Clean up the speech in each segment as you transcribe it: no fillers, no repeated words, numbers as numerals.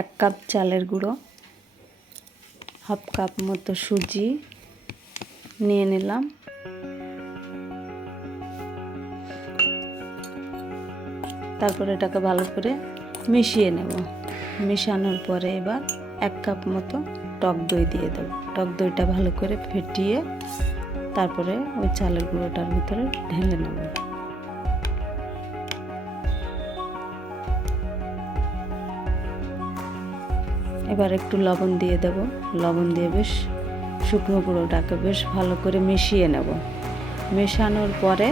1 cup চালের গুঁড়ো, half cup মতো সুজি নিয়ে নিলাম। তারপরে এটাকে ভালো করে মিশিয়ে নেব। মেশানোর পরে এবার 1 কাপ মতো টক দই দিয়ে দেব। টক দইটা ভালো করে ফেটিয়ে তারপরে ওই চালের গুঁড়োটার ভিতরে ঢেলে নেব। এবার একটু লবণ দিয়ে দেব। লবণ দিয়ে বেশ শুকনো গুঁড়োটাকে বেশ ভালো করে মিশিয়ে নেব। মেশানোর পরে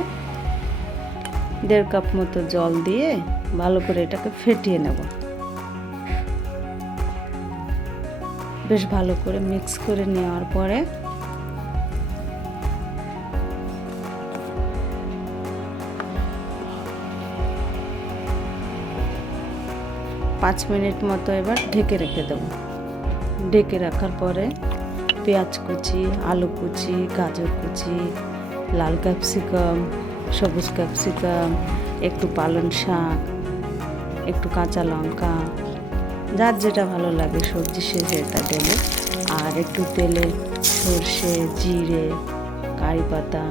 1.5 কাপ মতো জল দিয়ে ভালো করে এটাকে ফেটিয়ে নেব। বেশ ভালো করে মিক্স করে নেওয়ার পরে পাঁচ মিনিট মতো এবার ঢেকে রেখে দেব। ঢেকে রাখার পরে পেঁয়াজ কুচি, আলু কুচি, গাজর কুচি, লাল ক্যাপসিকাম, সবুজ ক্যাপসিকাম, একটু পালং শাক, একটু কাঁচা লঙ্কা, যার যেটা ভালো লাগে সবজি সে যেটা দেবে, আর একটু তেলে সর্ষে, জিরে, কারি পাতা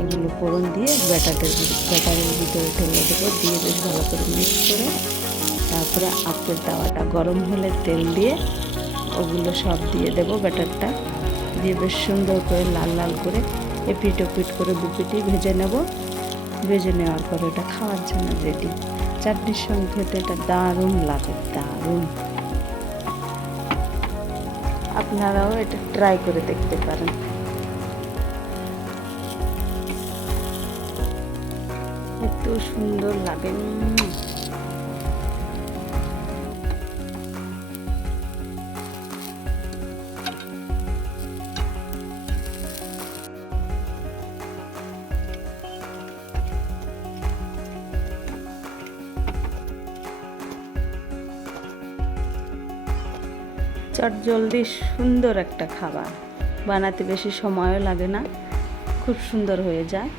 এগুলো ফোড়ন দিয়ে ব্যাটারের ভিতরে ঢেলে দেবো। দিয়ে বেশ ভালো করে মিক্স করে তারপরে আখের তাওয়াটা গরম হলে তেল দিয়ে ওগুলো সব দিয়ে দেবো। ব্যাটারটা দিয়ে বেশ সুন্দর করে লাল লাল করে এপিট ওপিট করে দুপিটি ভেজে নেব। ভেজে নেওয়ার পরে এটা খাওয়ার জন্য রেডি। চাটনির সঙ্গে খেতে এটা দারুণ লাগে, দারুণ। আপনারাও এটা ট্রাই করে দেখতে পারেন। এত সুন্দর লাগে। চটজলদি সুন্দর একটা খাবার, বানাতে বেশি সময়ও লাগে না, খুব সুন্দর হয়ে যায়।